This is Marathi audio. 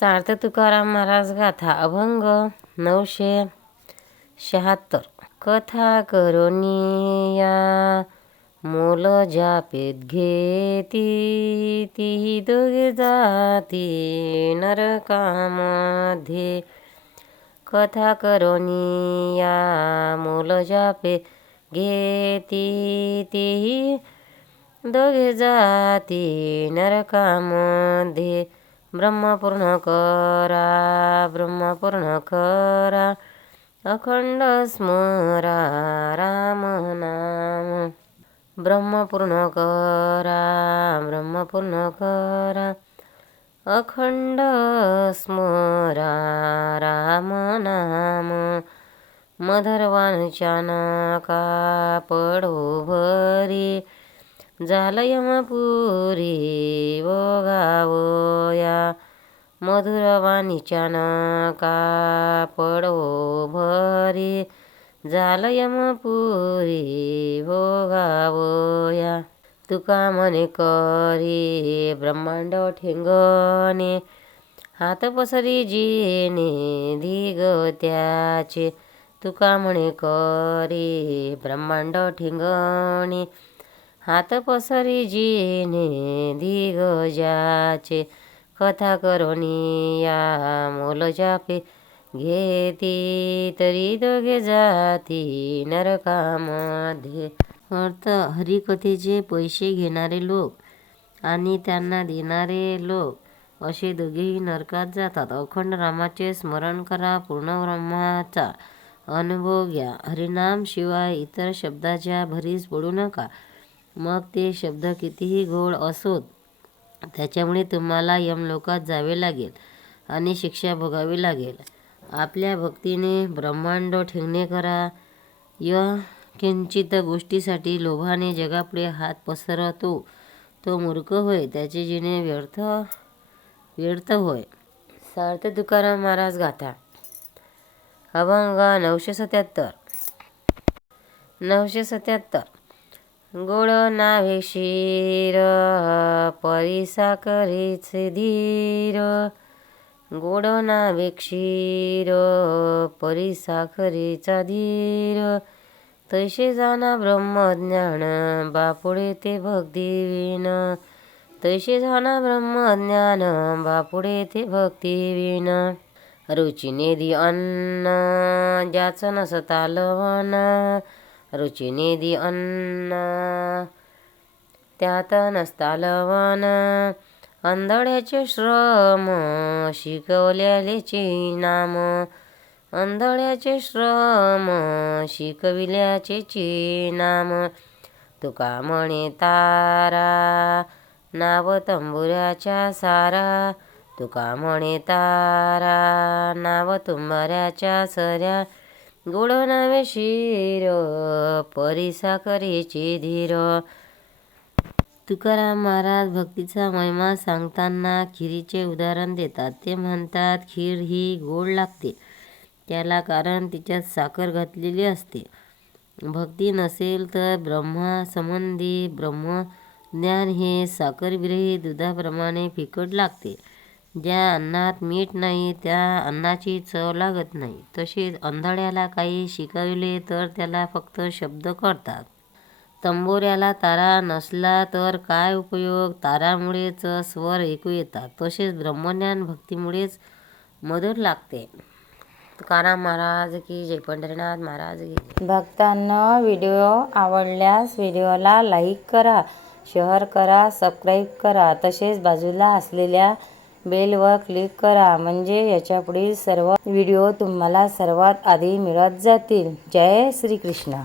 सार्थ तुकाराम महाराज गाथा अभंग 976. कथा करोनिया मोल जापेत घेती, ती दोघे जाती नरकामध्ये. कथा करोनिया मोल जापेत घेती, तीही दोघे जाती नरकामध्ये. ब्रह्मपूर्ण करा, ब्रह्मपूर्ण करा, अखंड स्मरा राम नाम. ब्रह्मपूर्ण करा, ब्रह्मपूर्ण करा, अखंड स्मरा राम नाम. मधर्वांच्या नाका पडो भरी, झालं यमपुरी ओगावया. मधुरवाणीच्या नाका पडो भरी, झालं यमपुरी ओगावया. तुका म्हणे करी ब्रह्मांड ठेंगणे, हात पसरी जिने दिगत्याचे. तुका म्हणे करी ब्रह्मांड ठेंगणे, हात पसरी जिने दिग्गजाचे. कथा करोनिया मोल जापे घेती, तरी दोघे जाती नरकामध्ये. अर्थ: हरिकथेचे पैसे घेणारे लोक आणि त्यांना देणारे लोक असे दोघेही नरकात जातात. अखंड रामाचे स्मरण करा, पूर्ण ब्रह्माचा अनुभव घ्या. हरिनाम शिवाय इतर शब्दाच्या भरीस पडू नका. मग ते शब्द कितीही गोड असोत, त्याच्यामुळे तुम्हाला यमलोकात जावे लागेल आणि शिक्षा भोगावी लागेल. आपल्या भक्तीने ब्रह्मांड ठेंगणे करा. किंचित गोष्टीसाठी लोभाने जगापुढे हात पसरतो तो मूर्ख होय, त्याचे जिणे व्यर्थ होय. सार्थ तुकाराम महाराज गाथा अभंग 977. गोड नावे क्षीर परी साखरेचे धीर. गोड नावे क्षीर परी साखरेचा धीर. तैसे जाणा ब्रह्मज्ञान बापुडे ते भक्तिविन. तैसे जाणा ब्रह्मज्ञान बापुडे ते भक्तिविन. रुचिने दि अन्न ज्याचं नसता लवण. रुचिने दि अन्न त्यात नसता लवण. आंधळ्याचे श्रम शिकवल्याचे नाम. आंधळ्याचे श्रम शिकविल्याचे नाम. तुका म्हणे तारा नाव तंबुऱ्याच्या सारा. तुका म्हणे तारा नाव तुंबाऱ्याच्या सऱ्या. गोड नावे क्षीर परी साखरेचे धीर. तुकाराम महाराज भक्तीचा महिमा सांगताना खिरीचे उदाहरण देतात. ते म्हणतात, खीर ही गोड लागते, त्याला कारण तिच्यात साखर घातलेली असते. भक्ती नसेल तर ब्रह्मासंबंधी ब्रह्मज्ञान हे साखरविरहित दुधाप्रमाणे फिकट लागते. ज्या अन्नात मीठ नाही त्या अन्नाची चव लागत नाही. तसेच आंधळ्याला काही शिकविले तर त्याला फक्त शब्द कळतात. तंबोऱ्याला तारा नसला तर काय उपयोग, तारामुळेच स्वर ऐकू येतात. तसेच ब्रह्मज्ञान भक्तीमुळेच मधुर लागते. तुकाराम महाराज की जय. पंढरीनाथ महाराज की जय. भक्तांना व्हिडिओ आवडल्यास व्हिडिओला लाईक करा, शेअर करा, सबस्क्राईब करा. तसेच बाजूला असलेल्या बेलवर क्लिक करा, म्हणजे याच्या पुढील सर्व व्हिडिओ तुम्हाला सर्वात आधी मिळत जातील. जय श्री कृष्ण.